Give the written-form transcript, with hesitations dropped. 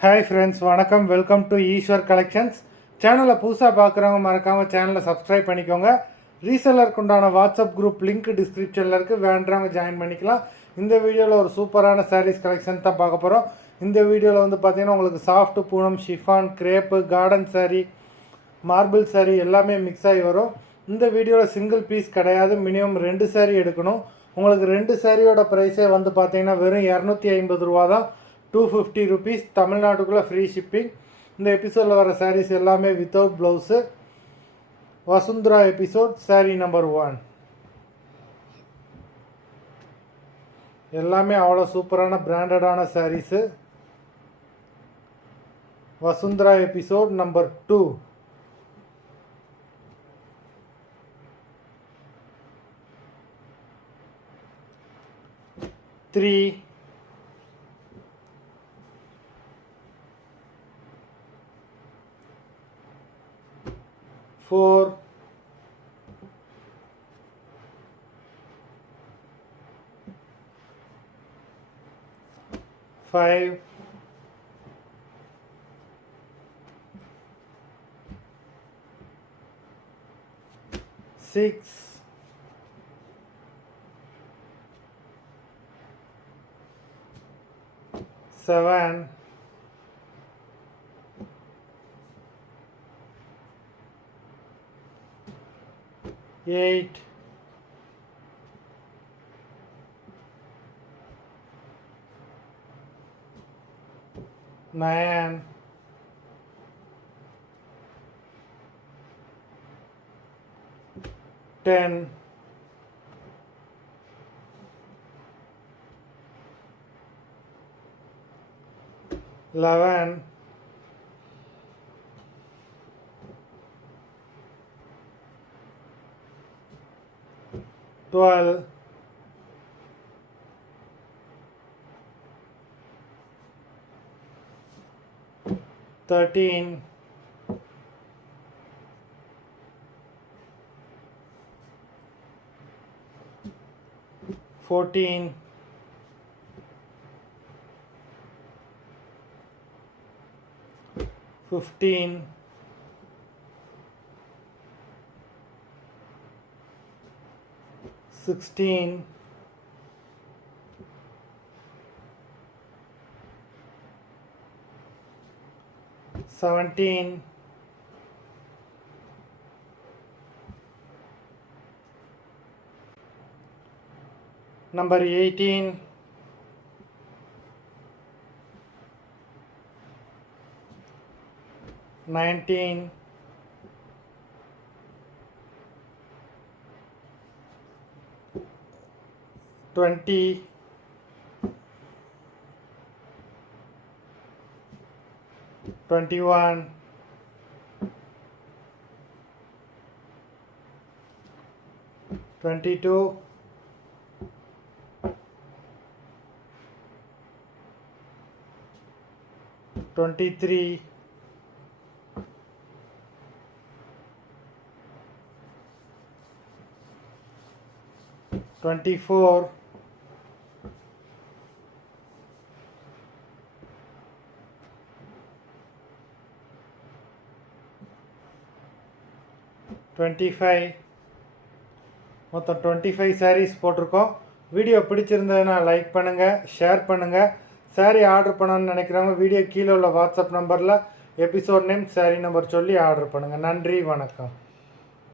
Hi friends, வணக்கம். Welcome to Eswar collections. சேனலை புதுசாக பார்க்குறவங்க மறக்காமல் சேனலை சப்ஸ்கிரைப் பண்ணிக்கோங்க. ரீசெல்லருக்கு உண்டான வாட்ஸ்அப் குரூப் லிங்க் டிஸ்கிரிப்ஷனில் இருக்குது, வேண்டுறவங்க ஜாயின் பண்ணிக்கலாம். இந்த வீடியோவில் ஒரு சூப்பரான சாரீஸ் கலெக்ஷன் தான் பார்க்க போகிறோம். இந்த வீடியோவில் வந்து பார்த்திங்கன்னா உங்களுக்கு சாஃப்ட் Poonam, chiffon, crepe, garden sari, மார்பிள் சாரீ எல்லாமே மிக்ஸ் ஆகி வரும். இந்த வீடியோவில் சிங்கிள் பீஸ் கிடையாது, மினிமம் 2 சாரீ எடுக்கணும். உங்களுக்கு 2 சாரியோட ப்ரைஸே வந்து பார்த்திங்கன்னா வெறும் 250 ரூபா தான். 250 ருபீஸ், தமிழ்நாட்டுக்குள்ளே ஃப்ரீ ஷிப்பிங். இந்த எபிசோடில் வர சாரீஸ் எல்லாமே வித்தவுட் ப்ளவுஸு. வசுந்தரா எபிசோட் சாரீ நம்பர் 1 எல்லாமே அவ்வளோ சூப்பரான பிராண்டடான சாரீஸு. வசுந்தரா எபிசோட் நம்பர் 2 3 4 5 6 7 8 9 10 11 12 13 14 15 16 17 number 18 19 20 21 22 23 24 25 மொத்தம் 25 சாரீஸ் போட்டிருக்கோம். வீடியோ பிடிச்சிருந்ததுன்னா லைக் பண்ணுங்கள், ஷேர் பண்ணுங்கள். சாரீ ஆர்டர் பண்ணணும்னு நினைக்கிறவங்க வீடியோ கீழே உள்ள வாட்ஸ்அப் நம்பரில் எபிசோட் நேம், சாரீ நம்பர் சொல்லி ஆர்டர் பண்ணுங்கள். நன்றி, வணக்கம்.